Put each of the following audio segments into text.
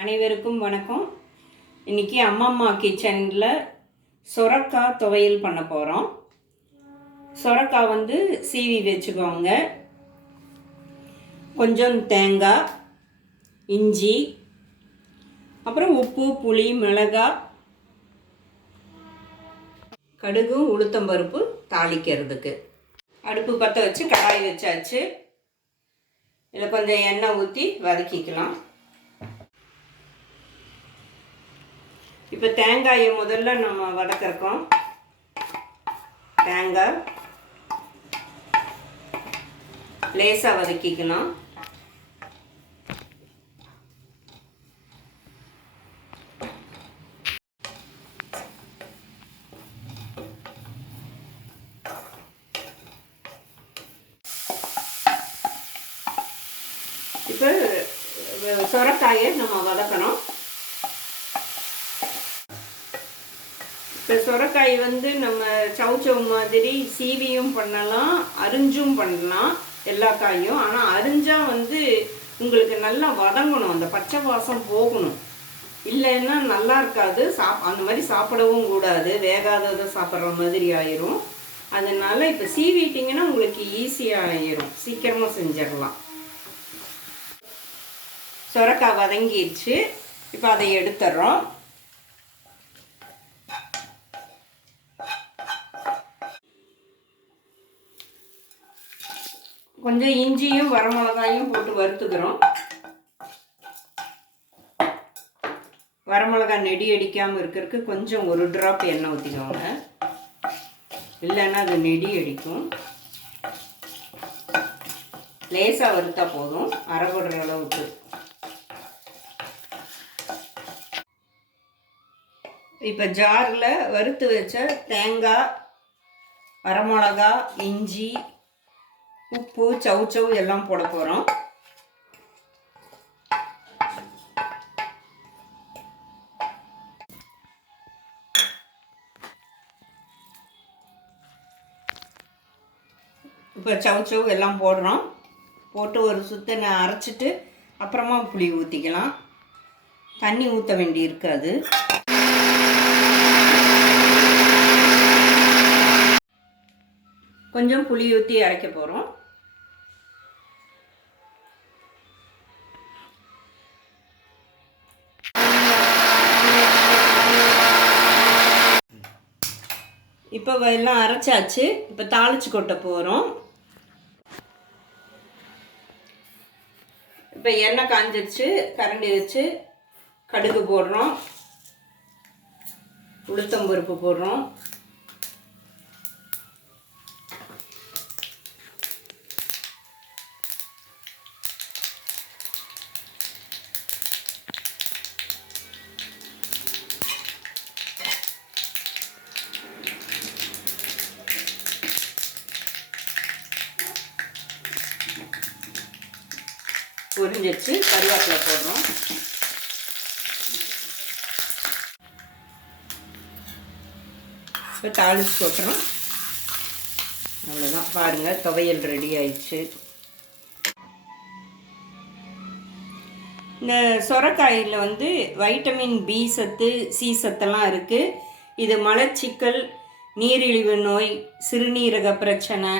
அனைவருக்கும் வணக்கம். இன்றைக்கி அம்மம்மா கிச்சனில் சொரக்காய் துவையல் பண்ண போகிறோம். சொரக்காய் வந்து சீவி வச்சுக்கோங்க. கொஞ்சம் தேங்காய், இஞ்சி, அப்புறம் உப்பு, புளி, மிளகாய், கடுகு, உளுத்தம்பருப்பு தாளிக்கிறதுக்கு. அடுப்பு பற்ற வச்சு கடாய் வச்சாச்சு. இதில் கொஞ்சம் எண்ணெய் ஊற்றி வதக்கிக்கலாம். இப்போ தேங்காயை முதல்ல நம்ம வதக்கிறோம். தேங்காய் லேசாக வதக்கிக்கலாம். இப்போ சொரக்காயை நம்ம வதக்கணும். இப்போ சொரக்காய் வந்து நம்ம சவுச்சவு மாதிரி சீவியும் பண்ணலாம், அரிஞ்சும் பண்ணலாம் எல்லா காயும். ஆனால் அரிஞ்சால் வந்து உங்களுக்கு நல்லா வதங்கணும், அந்த பச்சை வாசம் போகணும். இல்லைன்னா நல்லா இருக்காது. அந்த மாதிரி சாப்பிடவும் கூடாது, வேகாததை சாப்பிட்ற மாதிரி ஆயிரும். அதனால் இப்போ சீவிட்டிங்கன்னா உங்களுக்கு ஈஸியாக ஆயிரும், சீக்கிரமாக செஞ்சிடலாம். சொரக்காய் வதங்கிடுச்சு. இப்போ அதை எடுத்துடுறோம். கொஞ்சம் இஞ்சியும் வரமிளகாயும் போட்டு வறுத்துக்கிறோம். வரமிளகாய் நெடி அடிக்காமல் இருக்கிறதுக்கு கொஞ்சம் ஒரு ட்ராப் எண்ணெய் ஊற்றிக்கோங்க, இல்லைன்னா அது நெடி அடிக்கும். லேசாக வறுத்தா போதும், அரைப்படுற அளவுக்கு. இப்போ ஜாரில் வறுத்து வச்ச தேங்காய், வரமிளகா, இஞ்சி, உப்பு, சவுச்சவு எல்லாம் போட போகிறோம். இப்போ சவுச்சவு எல்லாம் போடுறோம். போட்டு ஒரு சுத்த அரைச்சிட்டு அப்புறமா புளி ஊற்றிக்கலாம். தண்ணி ஊற்ற வேண்டி இருக்காது. கொஞ்சம் புளி ஊற்றி அரைக்க போகிறோம். இப்போ எல்லாம் அரைச்சாச்சு. இப்போ தாளிச்சு கொட்ட போகிறோம். இப்போ எண்ணெய் காஞ்சிடுச்சு. கரண்டி வச்சு கடுகு போடுறோம், உளுத்தம்பருப்பு போடுறோம், பொரிஞ்சிச்சு. கருவேப்பிலை போடுறோம். இப்போ தாளிச்சு போட்டுறோம். அவ்வளோதான். பாருங்கள், துவையல் ரெடி ஆயிடுச்சு. இந்த சொரக்காயில் வந்து வைட்டமின் பி சத்து, சி சத்தெல்லாம் இருக்குது. இது மலச்சிக்கல், நீரிழிவு நோய், சிறுநீரக பிரச்சனை,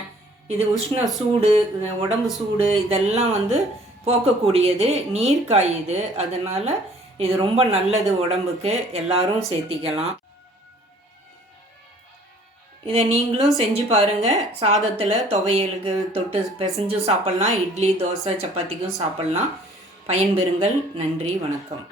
இது உஷ்ண சூடு, உடம்பு சூடு, இதெல்லாம் வந்து போக்கக்கூடியது. நீர்க்காய் இது. அதனால் இது ரொம்ப நல்லது உடம்புக்கு. எல்லாரும் சேர்த்திக்கலாம். இதை நீங்களும் செஞ்சு பாருங்கள். சாதத்தில் துவையலுக்கு தொட்டு பிசைஞ்சும் சாப்பிட்லாம், இட்லி, தோசை, சப்பாத்திக்கும் சாப்பிட்லாம். பயன்பெறுங்கள். நன்றி, வணக்கம்.